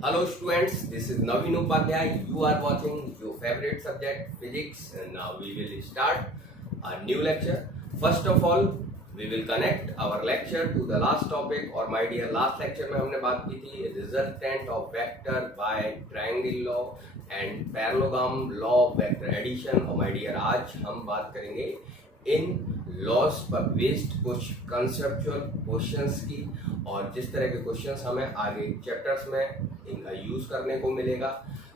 Hello students, this is Naveen Upadhyay. You are watching your favorite subject physics and now we will start a new lecture. First of all, we will connect our lecture to the last topic or my dear last lecture में हमने बात की थी resultant of vector by triangle law and parallelogram law of vector addition और my dear आज हम बात करेंगे इन लॉस पर बेस्ड कुछ कंसेप्चुअल क्वेश्चंस की और जिस तरह के क्वेश्चंस हमें आगे चैप्टर्स में इनका यूज करने को मिलेगा।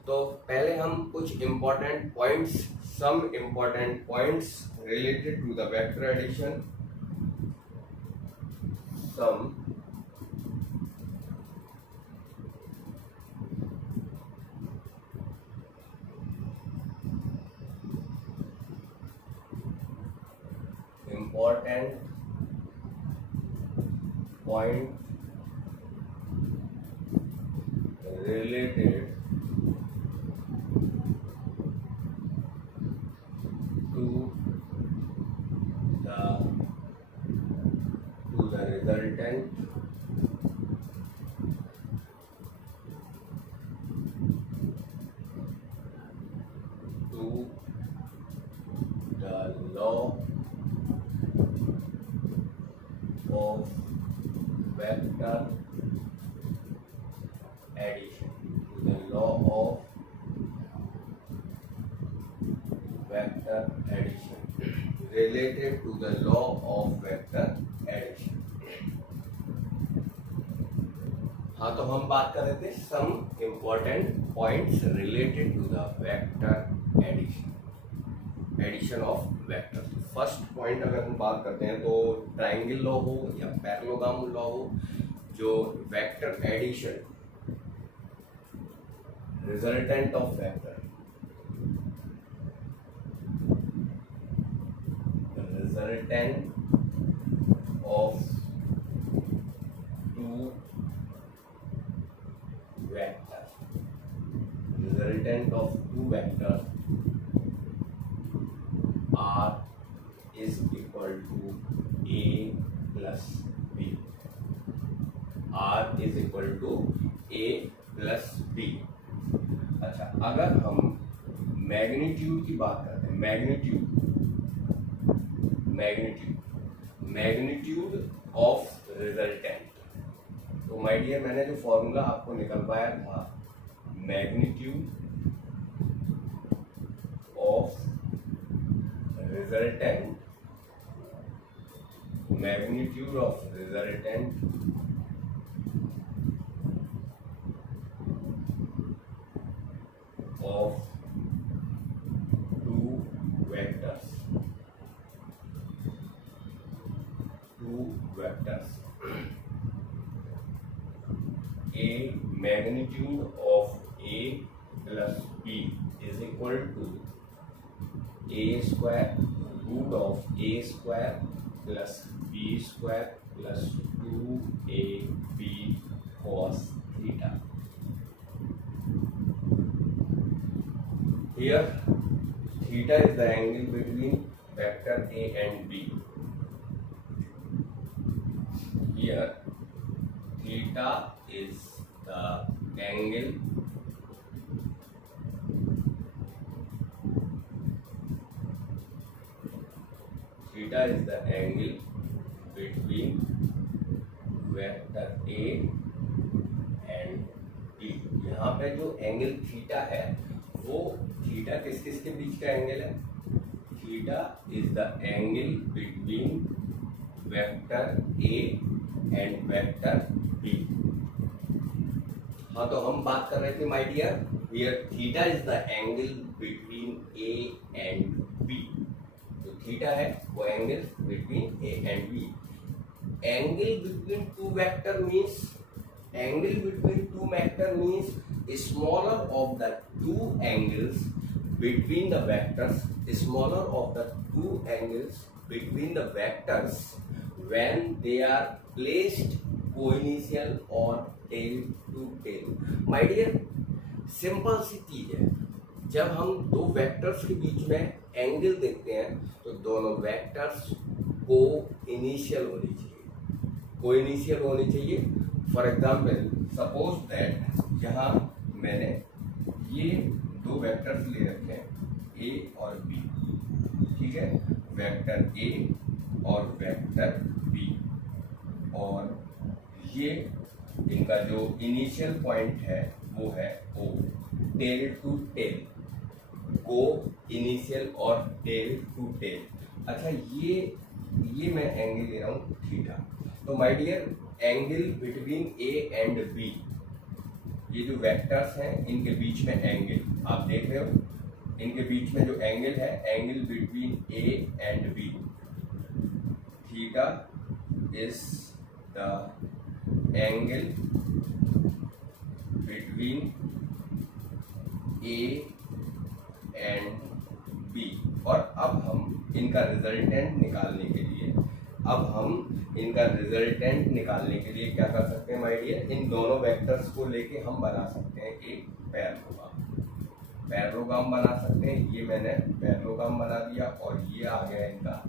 तो पहले हम कुछ important points some important points related to the vector addition some important point related to the resultant to the law of vector addition to the law of vector addition related to the law of vector addition। हाँ, तो हम बात कर रहे थे some important points related to the vector addition of vector. First point अगर हम बात करते हैं तो ट्राइंगल लॉ हो या पैरेललोग्राम लॉ हो, जो vector addition resultant of vector resultant of two vector resultant of two vector R is equal to A plus B। R is equal to A plus B। अच्छा, अगर हम magnitude की बात करते हैं, मैग्नीट्यूड ऑफ रिजल्टेंट, तो my dear मैंने जो फॉर्मूला आपको निकलवाया था magnitude of resultant magnitude of resultant of two vectors A magnitude of A plus B is equal to A square root of A square plus B square plus 2AB cos theta। Here theta is the angle between vector A and B। Here theta is the angle between vector A and B। यहाँ पे जो angle theta है वो theta किस किस के बीच का angle है? Theta is the angle between vector A and vector B। हाँ, तो हम बात कर रहे थे my dear, here theta is the angle between A and B। Theta है वो angle between A and B. Angle between two vector means smaller of the two angles between the vectors when they are placed coinitial or tail to tail. My dear, simple सी चीज है, जब हम दो vectors के बीच में angle देखते हैं तो दोनों वेक्टर्स को इनिशियल होनी चाहिए फॉर एग्जाम्पल सपोज दैट यहाँ मैंने ये दो वेक्टर्स ले रखे हैं ए और बी, ठीक है, वेक्टर ए और वेक्टर बी, और ये इनका जो इनिशियल पॉइंट है वो है ओ, टेल टू टेल, को इनिशियल और टेल टू टेल। अच्छा ये मैं एंगल ले रहा हूँ थीटा। तो my dear angle between A and B, ये जो वेक्टर्स हैं इनके बीच में एंगल आप देख रहे हो, इनके बीच में जो एंगल है, angle between A and B, theta is the angle between A and B. और अब हम इनका रिजल्टेंट निकालने के लिए क्या कर सकते हैं माय डियर, इन दोनों वेक्टर्स को लेके हम बना सकते हैं एक पैरेललोग्राम बना सकते हैं। ये मैंने पैरेललोग्राम बना दिया और ये आ गया इनका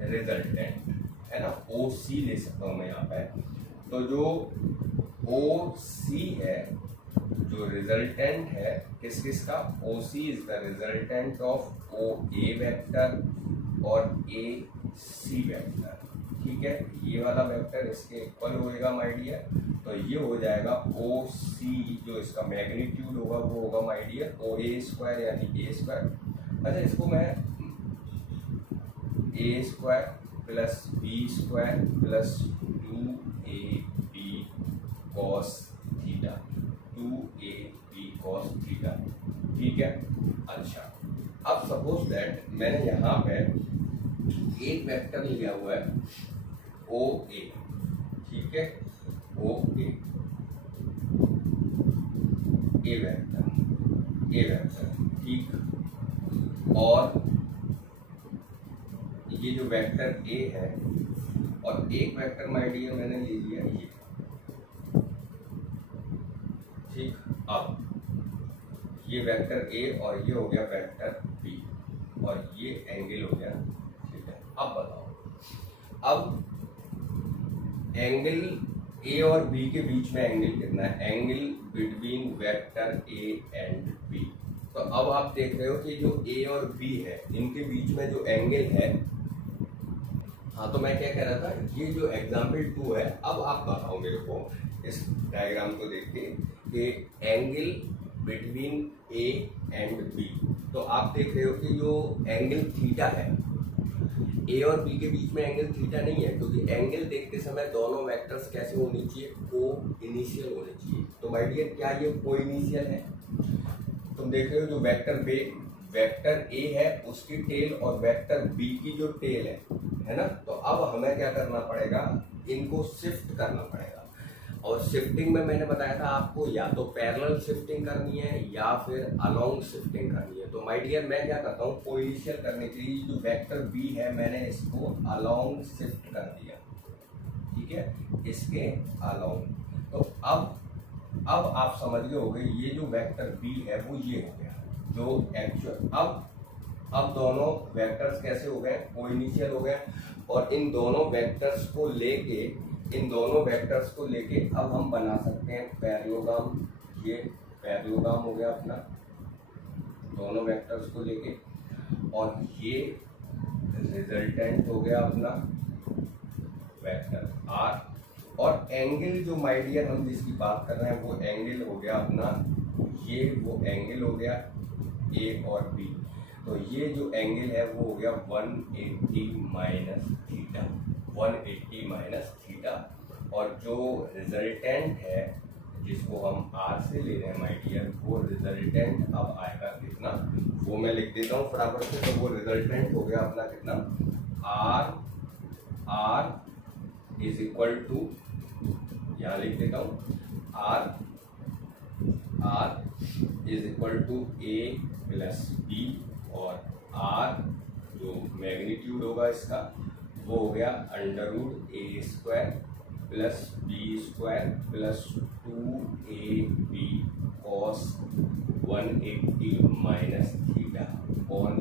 रिजल्टेंट, है ना, ओ सी ले सकता हूँ मैं यहाँ पे। तो जो ओ सी है, जो रिजल्टेंट है किस किस का, O C is the resultant of O A vector और ए सी वेक्टर, ठीक है। ये वाला वेक्टर इसके इक्वल होएगा माय डियर, तो ये हो जाएगा ओ सी, जो इसका मैग्नीट्यूड होगा वो होगा my dear O A square यानी ए स्क्वायर। अच्छा इसको मैं A square plus B square plus 2ab cos theta, 2ab cos theta, ठीक है। अच्छा अब सपोज दैट मैंने यहाँ पे एक वेक्टर लिया हुआ है ओ ए, ठीक है, ओ ए वेक्टर, ठीक, और ये जो वेक्टर ए है और एक वेक्टर माय डियर मैंने ले लिया ये, ठीक। अब ये वेक्टर ए और ये हो गया वेक्टर बी और ये एंगल हो गया, ठीक है। अब बताओ, अब एंगल ए और बी के बीच में एंगल कितना है, angle between vector A and B. तो अब आप देख रहे हो कि जो ए और बी है इनके बीच में जो एंगल है, हाँ तो मैं क्या कह रहा था, ये जो एग्जाम्पल 2 है, अब आप बताओ मेरे को इस डायग्राम को देख के कि angle between A and B. तो आप देख रहे हो कि जो एंगल थीटा है, ए और बी के बीच में एंगल थीटा नहीं है, क्योंकि एंगल देखते समय दोनों वेक्टर्स कैसे होने चाहिए, को इनिशियल होने चाहिए। तो माय डियर क्या ये को इनिशियल है? तुम देख रहे हो जो वेक्टर ए है उसकी टेल और वेक्टर बी की जो टेल है ना। तो अब हमें क्या करना पड़ेगा, इनको शिफ्ट करना पड़ेगा। और शिफ्टिंग में मैंने बताया था आपको, या तो पैरेलल शिफ्टिंग करनी है या फिर अलोंग शिफ्टिंग करनी है। तो माय डियर मैं क्या करता हूँ, को इनिशियल करने के लिए जो वेक्टर बी है मैंने इसको अलोंग शिफ्ट कर दिया, ठीक है, इसके अलोंग। तो अब आप समझ गए होंगे ये जो वेक्टर बी है वो ये हो गया जो एक्चुअल। अब दोनों वेक्टर्स कैसे हो गए, को इनिशियल हो गए। और इन दोनों वेक्टर्स को लेके अब हम बना सकते हैं पैरेललोग्राम। ये पैरेललोग्राम हो गया अपना दोनों वेक्टर्स को लेके, और ये रिजल्टेंट हो गया अपना वेक्टर आर। और एंगल जो माय डियर हम जिसकी बात कर रहे हैं वो एंगल हो गया अपना, ये वो एंगल हो गया ए और बी। तो ये जो एंगल है वो हो गया 180 माइनस थीटा, 180 माइनस थीटा। और जो रिजल्टेंट है जिसको हम आर से ले रहे हैं माय डियर, वो रिजल्टेंट अब आएगा कितना, वो मैं लिख देता हूँ फटाफट से। तो वो रिजल्टेंट हो गया अपना कितना, आर इज इक्वल टू, यहाँ लिख देता हूँ, R is equal to A plus B, और आर जो मैग्नीट्यूड होगा इसका वो हो गया underroot A square plus B square plus 2ab cos 180 minus theta, cos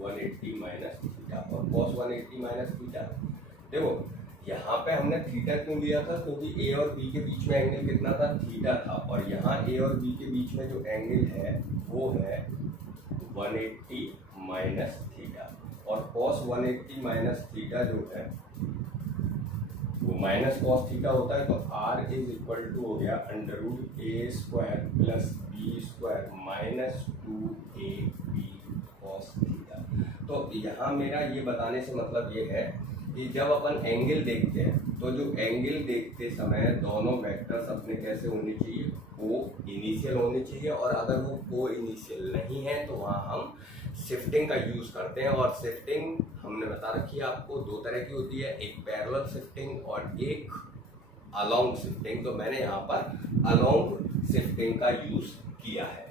180 minus theta. और कॉस 180 माइनस थीटा देखो यहाँ पे हमने थीटा क्यों लिया था, क्योंकि ए और बी के बीच में एंगल कितना था, थीटा था, और यहाँ ए और बी के बीच में जो एंगल है वो है 180 माइनस थीटा, और cos 180 माइनस थीटा जो है वो माइनस कॉस थीटा होता है, तो r इज इक्वल टू हो गया under root A square plus B square minus 2ab cos theta. तो यहाँ मेरा ये बताने से मतलब ये है कि जब अपन एंगल देखते हैं तो जो एंगल देखते समय दोनों वेक्टर्स अपने कैसे होने चाहिए, को इनिशियल होने चाहिए, और अगर वो को इनिशियल नहीं है तो वहाँ हम शिफ्टिंग का यूज करते हैं। और शिफ्टिंग हमने बता रखी है आपको, दो तरह की होती है, एक पैरेलल शिफ्टिंग और एक अलोंग शिफ्टिंग। तो मैंने यहाँ पर अलोंग शिफ्टिंग का यूज किया है।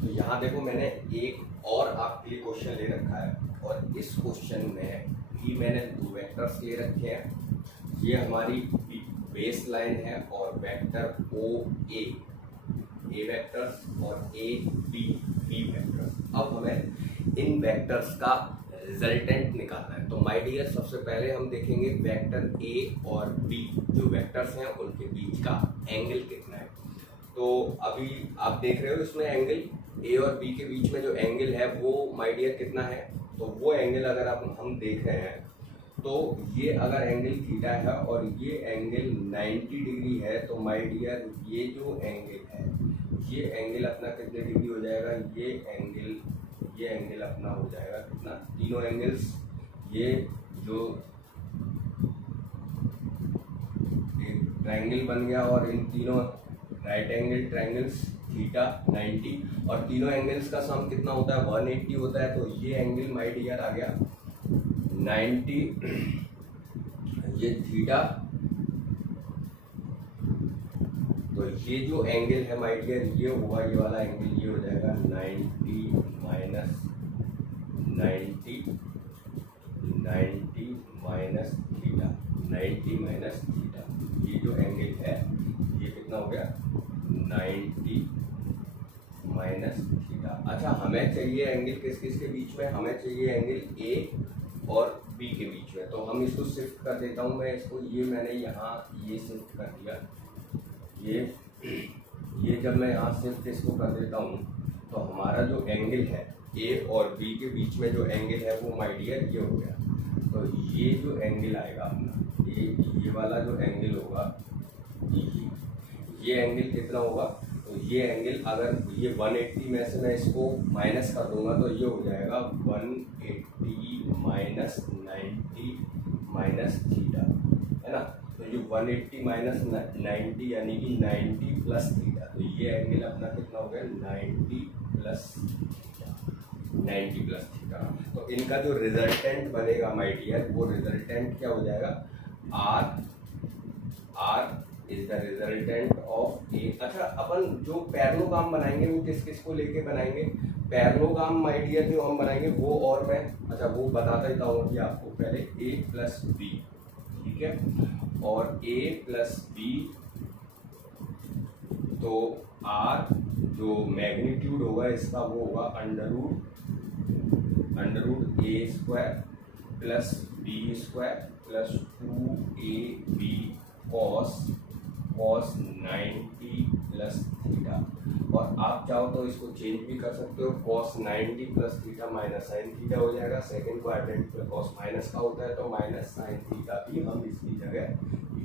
तो यहाँ देखो मैंने एक और आपके लिए क्वेश्चन ले रखा है, और इस क्वेश्चन में भी मैंने दो वेक्टर्स ले रखे हैं। ये हमारी बेस लाइन है और वेक्टर ओ ए वेक्टर्स और ए बी वेक्टर्स। अब हमें इन वेक्टर्स का रिजल्टेंट निकालना है। तो माय डियर, सबसे पहले हम देखेंगे वेक्टर ए और बी जो वेक्टर्स हैं उनके बीच का एंगल कितना है। तो अभी आप देख रहे हो इसमें एंगल ए और बी के बीच में जो एंगल है वो माय डियर कितना है। तो वो एंगल अगर हम देख रहे हैं तो ये अगर एंगल थीटा है और ये एंगल 90 डिग्री है, तो माय डियर ये जो एंगल है ये एंगल अपना कितने डिग्री हो जाएगा, ये एंगल अपना हो जाएगा कितना, तीनों एंगल्स, ये जो एक ट्रायंगल बन गया और इन तीनों राइट एंगल ट्रायंगल्स थीटा 90, और तीनों एंगल्स का सम कितना होता है 180 होता है। तो ये एंगल माय डियर आ गया 90, ये थीटा, तो ये जो एंगल है माय डियर ये हुआ, ये वाला एंगल ये हो जाएगा 90 माइनस 90 माइनस थीटा। ये जो एंगल है ये कितना हो गया 90 माइनस थीटा। अच्छा, हमें चाहिए एंगल किस किस के बीच में, हमें चाहिए एंगल ए और बी के बीच में। तो हम इसको शिफ्ट कर देता हूँ मैं इसको, ये मैंने यहाँ ये शिफ्ट कर दिया, ये जब मैं यहाँ शिफ्ट इसको कर देता हूँ तो हमारा जो एंगल है ए और बी के बीच में जो एंगल है वो माय डियर ये हो गया। तो ये जो एंगल आएगा अपना, ये वाला जो एंगल होगा ये एंगल कितना होगा, तो ये एंगल अगर ये 180 में से मैं इसको माइनस कर दूंगा तो ये हो जाएगा 180 माइनस 90 माइनस थीटा, है ना। तो ये 180 माइनस 90 यानी कि 90 प्लस थीटा। तो ये एंगल अपना कितना हो गया 90 प्लस थीटा। तो इनका जो रिजल्टेंट बनेगा माय डियर, वो रिजल्टेंट क्या हो जाएगा, R is the resultant of A. अच्छा, अपन जो पैरेललोग्राम बनाएंगे वो किस किस को लेके बनाएंगे, पैरेललोग्राम माय डियर जो हम बनाएंगे वो, और मैं अच्छा वो बताता देता हूँ कि आपको पहले ए प्लस बी, ठीक है, और ए प्लस बी, तो आर जो मैग्नीट्यूड होगा इसका वो होगा under root A square plus B square plus 2ab cos 90 plus theta. और आप चाहो तो इसको चेंज भी कर सकते हो, cos 90 plus theta minus sine theta हो जाएगा। सेकेंड क्वाड्रेंट पे कॉस माइनस का होता है तो माइनस साइन थीटा भी हम इसकी जगह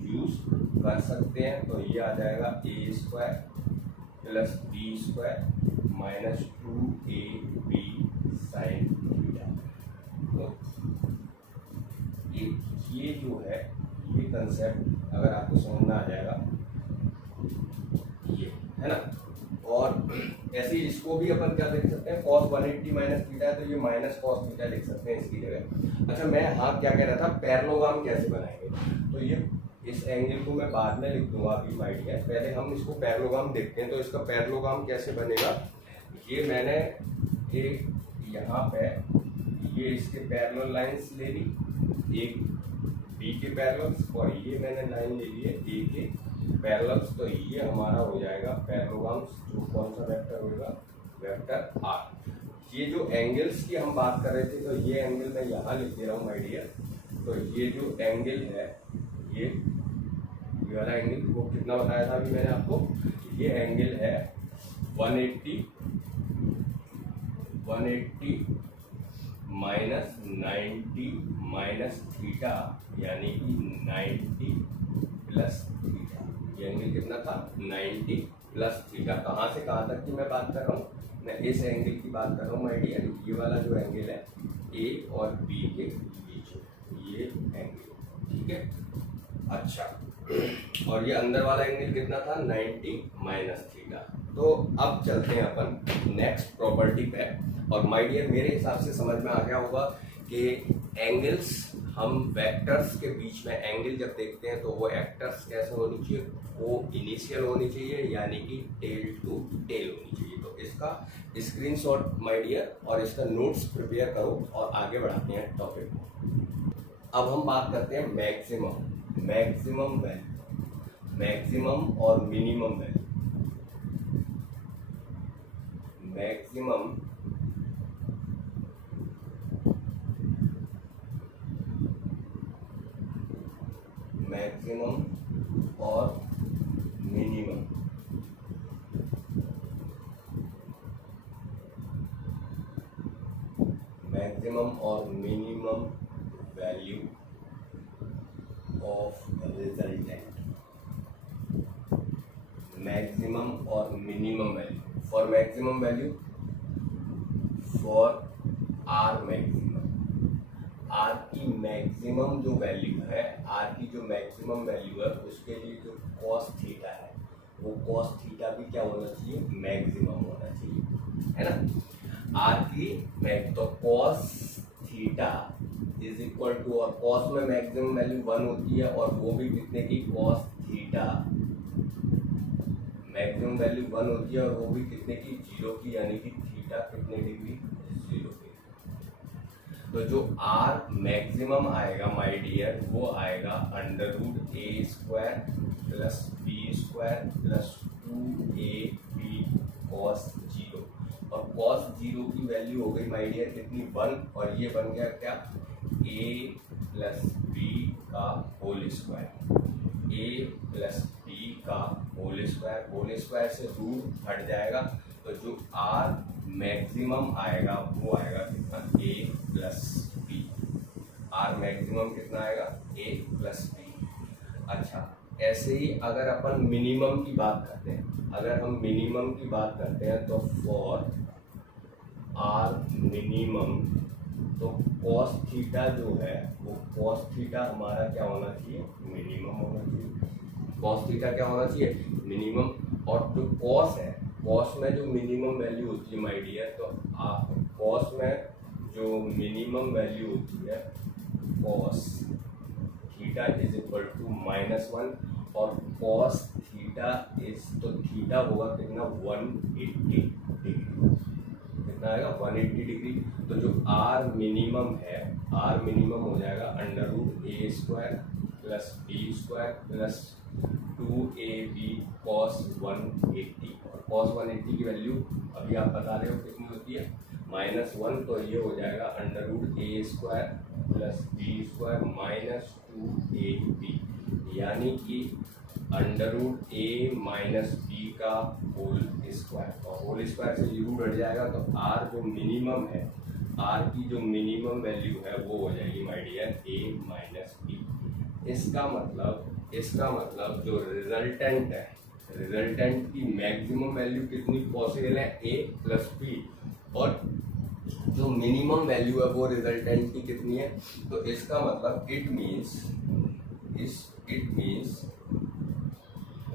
यूज कर सकते हैं। तो ये आ जाएगा A square plus B square minus 2ab sine theta. तो ये जो है ये कंसेप्ट अगर आपको समझ में आ जाएगा, ये है ना। और ऐसे इसको भी अपन क्या लिख सकते हैं, cos 180 माइनस थीटा है तो ये माइनस cos थीटा लिख सकते हैं इसकी जगह। अच्छा, मैं क्या कह रहा था, पैरेललोग्राम कैसे बनाएंगे, तो ये इस एंगल को मैं बाद में लिख दूंगा, अभी माय डियर पहले हम इसको पैरेललोग्राम देखते हैं। तो इसका पैरेललोग्राम कैसे बनेगा, ये मैंने एक यहाँ पे ये इसके पैरेलल लाइंस ले ली, एक बी के पैरेलल्स, और ये मैंने लाइन ले ली है ए के पैरेलल्स। तो ये हमारा हो जाएगा पैरेललोग्राम, जो कौन सा वेक्टर होगा, वेक्टर आर। ये जो एंगल्स की हम बात कर रहे थे, तो ये एंगल मैं यहाँ लिख दे रहा हूँ माय डियर, तो ये जो एंगल है ये वाला एंगल वो कितना बताया था अभी मैंने आपको, ये एंगल है 180 माइनस 90 माइनस थीटा, यानी कि 90 प्लस थीटा। ये एंगल कितना था 90 प्लस थीटा। कहाँ से कहाँ तक की मैं बात कर रहा हूँ, मैं इस एंगल की बात कर रहा हूँ माय डियर। ये वाला जो एंगल है ए और बी के बीच, ये एंगल, ठीक है। अच्छा, और ये अंदर वाला एंगल कितना था 90 माइनस थीटा। तो अब चलते हैं अपन नेक्स्ट प्रॉपर्टी पे। और माय डियर मेरे हिसाब से समझ में आ गया होगा कि एंगल्स, हम वेक्टर्स के बीच में एंगल जब देखते हैं तो वो एक्टर्स कैसे होनी चाहिए, वो इनिशियल होनी चाहिए, यानी कि टेल टू टेल होनी चाहिए। तो इसका स्क्रीनशॉट माय डियर और इसका नोट्स प्रिपेयर करो और आगे बढ़ाते हैं टॉपिक को। अब हम बात करते हैं मैक्सिमम वैल्यू, मैक्सिमम और मिनिमम वैल्यू। मैक्सिमम और मिनिमम। मैक्सिमम और minimum value of resultant. Maximum और minimum value for maximum value for R maximum. R की मैक्सिमम जो वैल्यू है, आर की जो मैक्सिमम वैल्यू है उसके लिए जो कॉस थीटा है वो कॉस थीटा भी क्या होना चाहिए, मैक्सिमम होना चाहिए, है ना। आर की तो cos theta is equal to, और कॉस में मैक्सिमम वैल्यू 1 होती है और वो भी कितने की, कॉस थीटा मैक्सिमम वैल्यू 1 होती है और वो भी कितने की, 0 की, यानी कि थीटा कितने डिग्री, 0 की। तो जो आर मैक्सिमम आएगा माय डियर वो आएगा √a² plus b² plus 2ab cos 0। और cos 0 की वैल्यू हो गई माय डियर कितनी, 1, और ये बन गया क्या, a प्लस b का whole square, a plus b का होल स्क्वायर से रूट हट जाएगा। तो जो आर मैक्सिमम आएगा वो आएगा कितना, a plus B. R maximum कितना आएगा, a प्लस बी। अच्छा, ऐसे ही अगर अपन मिनिमम की बात करते हैं, अगर हम मिनिमम की बात करते हैं तो फॉर आर मिनिमम, तो कॉस थीटा जो है वो कॉस थीटा हमारा क्या होना चाहिए, मिनिमम होना चाहिए। कॉस थीटा क्या होना चाहिए, मिनिमम। और जो कॉस है, कॉस में जो मिनिमम वैल्यू होती है माय डियर, तो कॉस में जो मिनिमम वैल्यू होती है cos theta is equal to -1, और कॉस थीटा इज, तो थीटा होगा कितना, 180 डिग्री। कितना आएगा, 180 डिग्री। तो जो आर मिनिमम है, आर मिनिमम हो जाएगा √a² plus b² plus 2ab cos 180। और cos 180 की वैल्यू अभी आप बता रहे हो कितनी होती है, -1। तो ये हो जाएगा √a² plus b² minus 2ab, यानी कि √a माइनस b का होल स्क्वायर। और होल स्क्वायर से रूट हट जाएगा तो आर जो मिनिमम है, आर की जो मिनिमम वैल्यू है वो हो जाएगी my dear a minus b। इसका मतलब जो रिजल्टेंट है, रिजल्टेंट की मैक्सिमम वैल्यू कितनी पॉसिबल है, a प्लस बी, और जो मिनिमम वैल्यू है वो रिजल्टेंट की कितनी है। तो इसका मतलब it means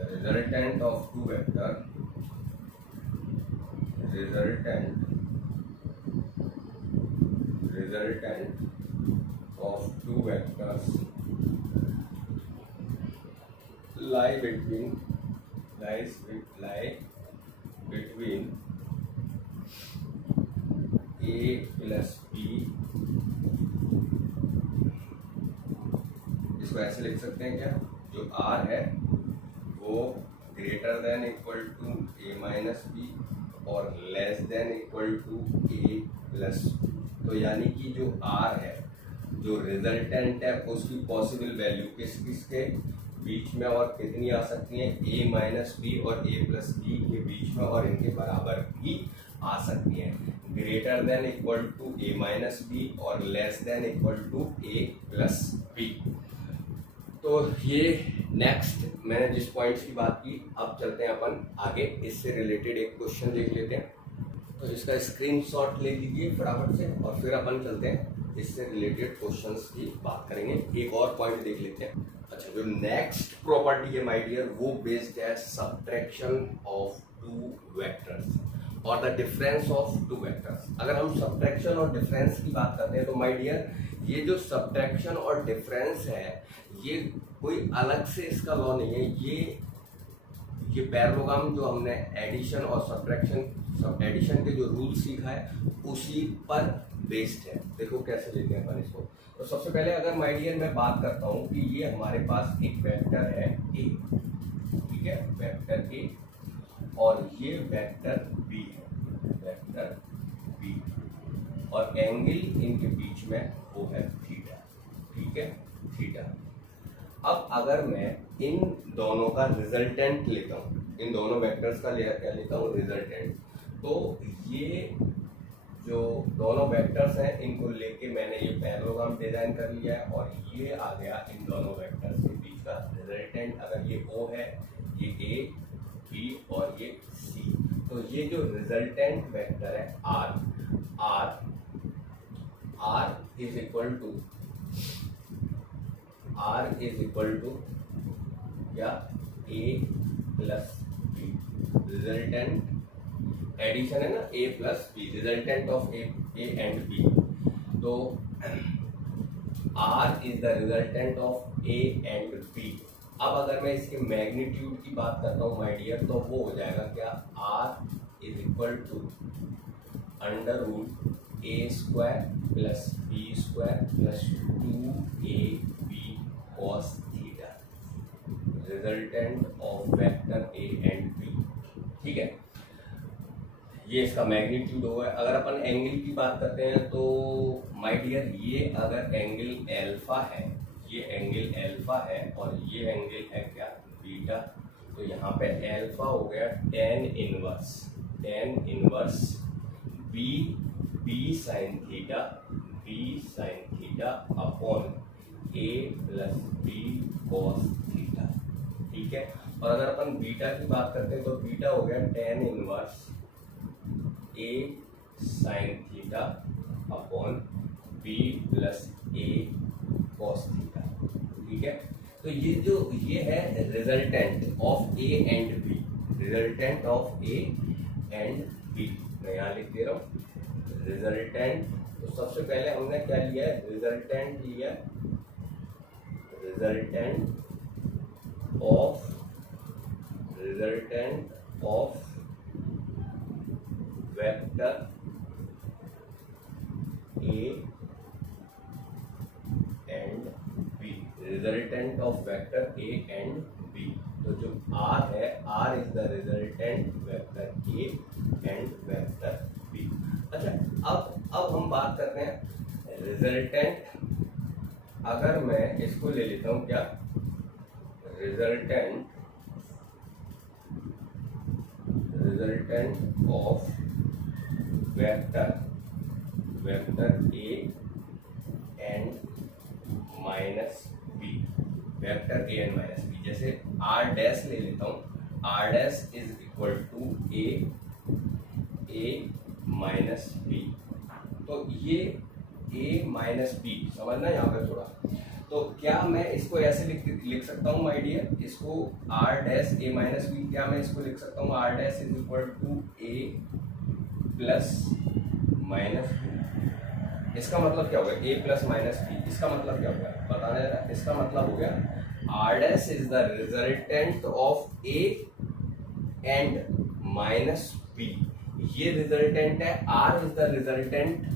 resultant of two vector, resultant of two vectors lie between a plus b। इसको ऐसे लिख सकते हैं क्या, जो r है वो greater than equal to a minus B और less than equal to a plus. तो यानी कि जो r है जो रिजल्टेंट है उसकी पॉसिबल वैल्यू किस किसके बीच में और कितनी आ सकती है, a माइनस बी और a प्लस बी के बीच में और इनके बराबर भी आ सकती है, greater than equal to a minus B और less than equal to a plus B. तो ये नेक्स्ट मैंने जिस पॉइंट्स की बात की, अब चलते हैं अपन आगे, इससे रिलेटेड एक क्वेश्चन देख लेते हैं। तो इसका स्क्रीनशॉट ले लीजिए फटाफट से और फिर अपन चलते हैं इससे रिलेटेड क्वेश्चंस की बात करेंगे। एक और पॉइंट देख लेते हैं। अच्छा, जो नेक्स्ट प्रॉपर्टी है माय डियर वो बेस्ड है सब्ट्रैक्शन ऑफ टू वेक्टर्स और the difference of two vectors. अगर हम सब्ट्रैक्शन और डिफरेंस की बात करते हैं तो माय डियर ये जो सब्ट्रैक्शन और डिफरेंस है ये कोई अलग से इसका लॉ नहीं है, ये पैरेललोग्राम जो हमने एडिशन और सब्ट्रैक्शन एडिशन के जो रूल सीखा है उसी पर बेस्ड है। देखो कैसे लेते हैं अपन इसको। तो सबसे पहले अगर माय डियर मैं बात करता हूँ कि ये हमारे पास एक वेक्टर है a, ठीक है, वेक्टर a और ये वेक्टर b है, वेक्टर b और एंगल इनके बीच में वो है थीटा, ठीक है, थीटा। अब अगर मैं इन दोनों का रिजल्टेंट लेता हूँ, इन दोनों वेक्टर्स का क्या लेता हूँ, रिजल्टेंट, तो ये जो दोनों वेक्टर्स हैं इनको लेके मैंने ये पैरेललोग्राम डिजाइन कर लिया है और ये आ गया इन दोनों वेक्टर्स के बीच का रिजल्टेंट। अगर ये O है, ये A, B और ये C, तो ये जो रिजल्टेंट वेक्टर है R इज इक्वल टू क्या, A plus B, resultant addition है ना, A plus B, resultant of A and B। तो R is the resultant of A and B। अब अगर मैं इसके मैग्नीट्यूड की बात करता हूँ माय डियर तो वो हो जाएगा क्या, R is equal to under root A square plus B square plus 2AB cos theta, resultant of vector A and B, ठीक है। ये इसका मैग्नीट्यूड होगा। अगर अपन एंगल की बात करते हैं तो माय डियर ये अगर एंगल एल्फा है, ये एंगल एल्फा है और ये एंगल है क्या, बीटा, तो यहाँ पे एल्फा हो गया tan inverse B sine theta upon A plus B cos theta, ठीक है। और अगर अपन बीटा की बात करते हैं तो बीटा हो गया tan inverse A sine theta upon B plus A cos theta, ठीक है। तो ये है resultant of A and B, resultant of A and B। मैं यहाँ लिख दे रहा हूँ रिजल्टेंट। तो सबसे पहले हमने क्या लिया है, रिजल्टेंट लिया, resultant of vector A and B, resultant of vector A and B। तो जो R है, R is the resultant vector A and vector B। अच्छा, अब हम बात करते हैं रिजल्टेंट। अगर मैं इसको ले लेता हूं क्या, resultant of vector A and minus B, vector A and minus B। जैसे R डैश ले लेता हूँ, R dash is equal to A minus B। तो ये A माइनस B समझना यहाँ पे थोड़ा। तो क्या मैं इसको ऐसे लिख सकता हूँ माय डियर, इसको R dash A minus B, क्या मैं इसको लिख सकता हूँ R dash is equal to A plus minus B। इसका मतलब क्या हो गया, A प्लस माइनस B, इसका मतलब क्या हो गया बताना जरा। इसका मतलब हो गया R dash is the resultant of A and minus B। ये रिजल्टेंट है, R is the resultant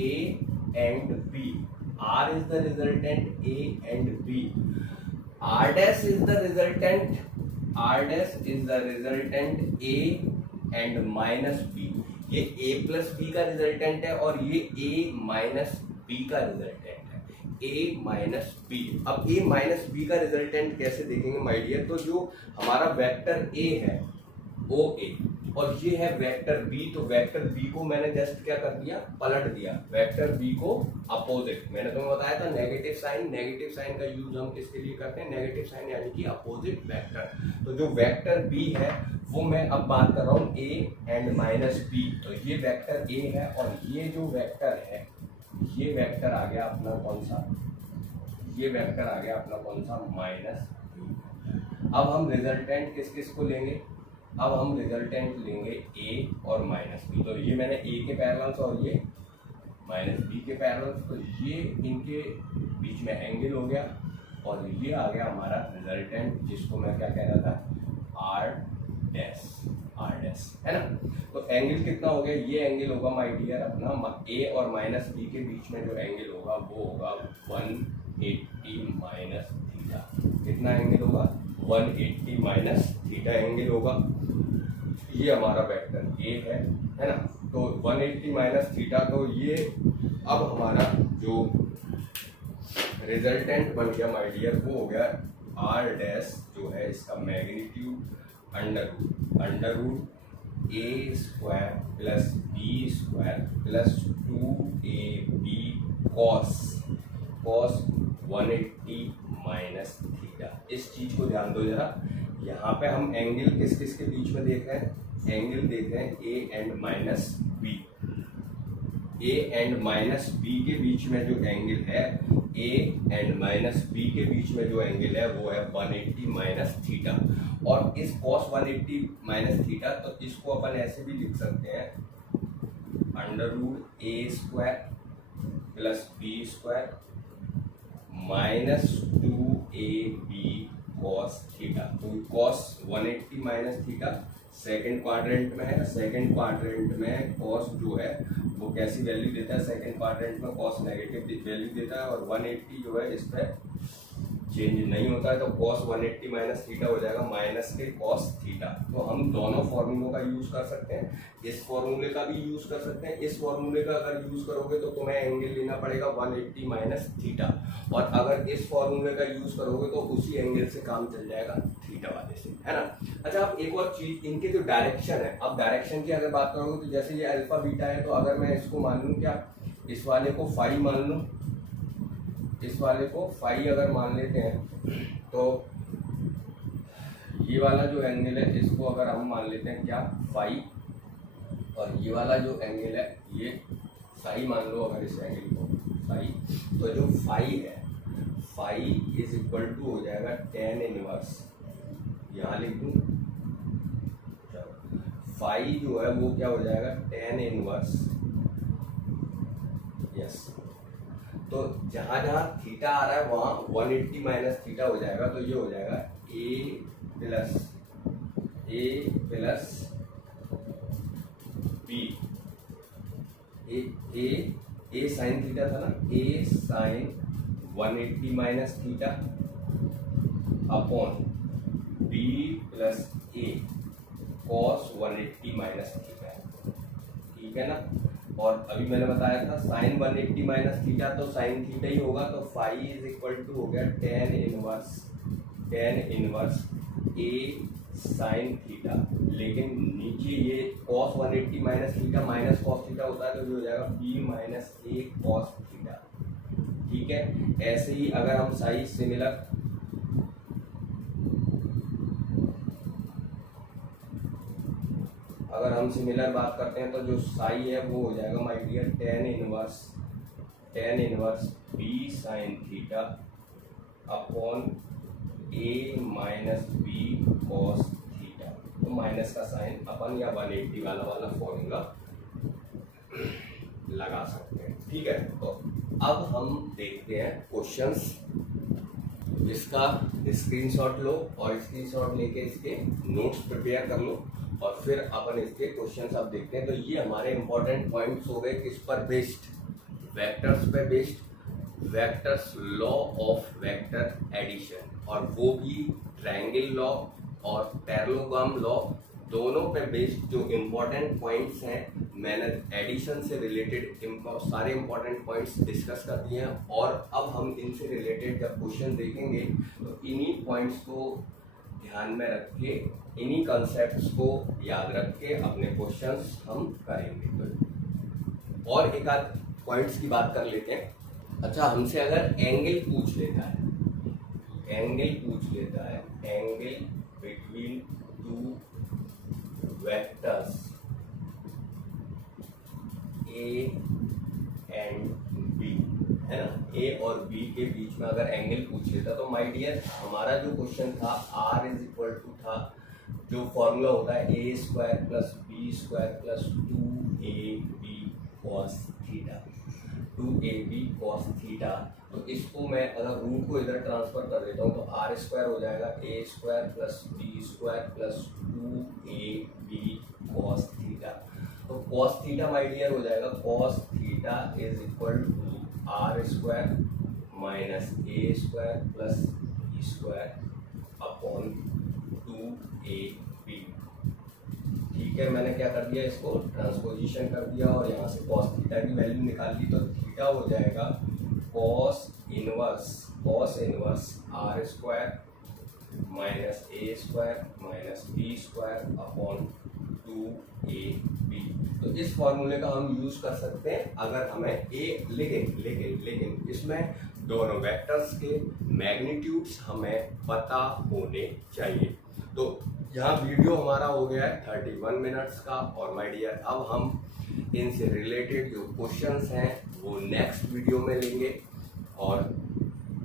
A and B, R is the resultant A and B, R dash is the resultant A and minus B। ये a plus B का resultant है और ये a minus B का resultant है, a minus B. अब a minus B का resultant कैसे देखेंगे माय डियर, तो जो हमारा वेक्टर a है ओ ए और ये है वेक्टर बी, तो वेक्टर बी को मैंने जस्ट क्या कर दिया, पलट दिया, वेक्टर बी को अपोजिट। मैंने तुम्हें बताया था नेगेटिव साइन का यूज हम किसके लिए करते हैं, नेगेटिव साइन यानी कि अपोजिट वेक्टर। तो जो वेक्टर बी है वो मैं अब बात कर रहा हूँ ए एंड माइनस बी, तो ये वेक्टर ए है और ये जो वेक्टर है ये वेक्टर आ गया अपना कौन सा, ये वेक्टर आ गया अपना कौन सा, माइनस बी। अब हम रिजल्टेंट किस किस को लेंगे, अब हम रिजल्टेंट लेंगे a और माइनस बी। तो ये मैंने a के पैरेलल्स और ये माइनस b के पैरेलल्स, तो ये इनके बीच में एंगल हो गया और ये आ गया हमारा रिजल्टेंट जिसको मैं क्या कह रहा था, r डैश है ना। तो एंगल कितना हो गया, ये एंगल होगा माय डियर अपना a और माइनस b के बीच में जो एंगल होगा वो होगा 180 माइनस थीटा। कितना एंगल होगा, 180 माइनस थीटा एंगल होगा। ये हमारा वेक्टर a है ना। तो 180 माइनस थीटा, तो ये अब हमारा जो रिजल्टेंट बन गया माय डियर वो हो गया r डैश जो है इसका magnitude under root a square plus b square plus 2ab cos 180 minus theta. इस चीज को ध्यान दो जरा, यहाँ पे हम एंगल किस किस के बीच में देख रहे हैं, एंगल देख रहे हैं a and minus b। a and minus b के बीच में जो एंगल है, a एंड माइनस b के बीच में जो एंगल है वो है 180 माइनस थीटा। और इस cos 180 माइनस थीटा, तो इसको अपन ऐसे भी लिख सकते हैं, under root a square plus b square minus 2ab cos theta. तो cos 180 minus theta second quadrant में है, सेकंड क्वाड्रेंट में cos जो है वो कैसी वैल्यू देता है, सेकंड क्वाड्रेंट में cos नेगेटिव वैल्यू देता है और 180 जो है इस पर चेंज नहीं होता है। तो cos 180 माइनस थीटा हो जाएगा माइनस के cos थीटा। तो हम दोनों फॉर्मूलों का यूज कर सकते हैं, इस फॉर्मूले का भी यूज कर सकते हैं। इस फॉर्मूले का अगर यूज करोगे तो तुम्हें एंगल लेना पड़ेगा 180 माइनस थीटा, और अगर इस फॉर्मूले का यूज करोगे तो उसी एंगल से काम चल जाएगा थीटा वाले से, है ना। अच्छा, अब एक और चीज, इनके जो डायरेक्शन है, अब डायरेक्शन की अगर बात करोगे तो जैसे ये अल्फा बीटा है, तो अगर मैं इसको मान लूँ क्या, इस वाले को फाई मान लूँ, इस वाले को फाई अगर मान लेते हैं तो ये वाला जो एंगल है इसको अगर हम मान लेते हैं क्या, फाई, और ये वाला जो एंगल है ये साई मान लो अगर इस एंगल को फाई, तो जो फाई है, फाई इज इक्वल टू हो जाएगा tan इनवर्स, यहाँ लिख दूँ, फाई जो है वो क्या हो जाएगा, tan इनवर्स, यस। तो जहां जहां थीटा आ रहा है वहां 180 माइनस थीटा हो जाएगा, तो ये हो जाएगा a plus b, A sine theta था ना, a sine 180 minus theta upon b plus a cos 180 minus theta, ठीक है ना। और अभी मैंने बताया था साइन 180 माइनस थीटा तो साइन थीटा ही होगा, तो फाई इज इक्वल टू हो गया tan inverse a sine theta, लेकिन नीचे ये cos 180 minus theta minus cos theta होता है, तो ये हो जाएगा b minus a cos theta, ठीक है। ऐसे ही अगर हम साइज सिमिलर, अगर हम सिमिलर बात करते हैं तो जो साई है वो हो जाएगा my dear tan inverse b sine theta upon a minus b cos theta. तो माइनस का साइन अपन या 180 वाला फॉर्मूला लगा सकते हैं, ठीक है। तो अब हम देखते हैं क्वेश्चंस, इसका स्क्रीनशॉट लो और स्क्रीनशॉट लेके इसके नोट्स प्रिपेयर कर लो और फिर अपन इसके क्वेश्चंस अब देखते हैं। तो ये हमारे इंपॉर्टेंट पॉइंट्स हो गए, किस पर बेस्ड, वेक्टर्स पे based, vectors law of vector addition, और वो भी ट्रायंगल लॉ और पैरेललोग्राम लॉ दोनों पे बेस्ड जो इम्पोर्टेंट पॉइंट्स हैं मैंने एडिशन से रिलेटेड सारे इम्पोर्टेंट पॉइंट्स डिस्कस कर दिए हैं, और अब हम इनसे रिलेटेड जब क्वेश्चन देखेंगे तो इन्हीं पॉइंट्स को ध्यान में रख के, इन्हीं कॉन्सेप्ट्स को याद रख के अपने क्वेश्चंस हम करेंगे। तो और एक आध पॉइंट्स की बात कर लेते हैं। अच्छा, हमसे अगर एंगल पूछ लेता है, angle between two vectors A and B, है ना, ए और बी के बीच में अगर एंगल पूछ लेता तो माय डियर हमारा जो क्वेश्चन था R इज इक्वल टू था, जो फॉर्मूला होता है A square plus B square plus 2ab cos theta, 2ab cos theta. तो इसको मैं अगर रूट को इधर ट्रांसफर कर देता हूँ तो आर स्क्वायर हो जाएगा A square plus B square plus 2ab cos theta. तो cos थीटा माय डियर हो जाएगा cos theta is equal to R square minus A square plus B square upon 2ab। ठीक है, मैंने क्या कर दिया, इसको ट्रांसपोजिशन कर दिया और यहाँ से cos थीटा की वैल्यू निकाल ली। तो थीटा हो जाएगा cos inverse R square minus A squared minus B square upon 2ab। तो इस फॉर्मूले का हम यूज कर सकते हैं अगर हमें ए, लेकिन इसमें दोनों वेक्टर्स के मैग्नीट्यूड्स हमें पता होने चाहिए। तो यहाँ वीडियो हमारा हो गया है 31 मिनट्स का, और माय डियर अब हम इनसे रिलेटेड जो क्वेश्चंस हैं वो नेक्स्ट वीडियो में लेंगे। और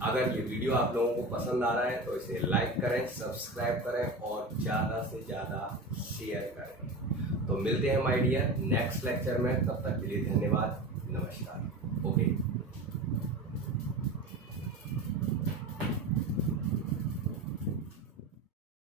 अगर ये वीडियो आप लोगों को पसंद आ रहा है तो इसे लाइक करें, सब्सक्राइब करें और ज़्यादा से ज़्यादा शेयर करें। तो मिलते हैं माय डियर नेक्स्ट लेक्चर में, तब तक के लिए धन्यवाद, नमस्कार, ओके।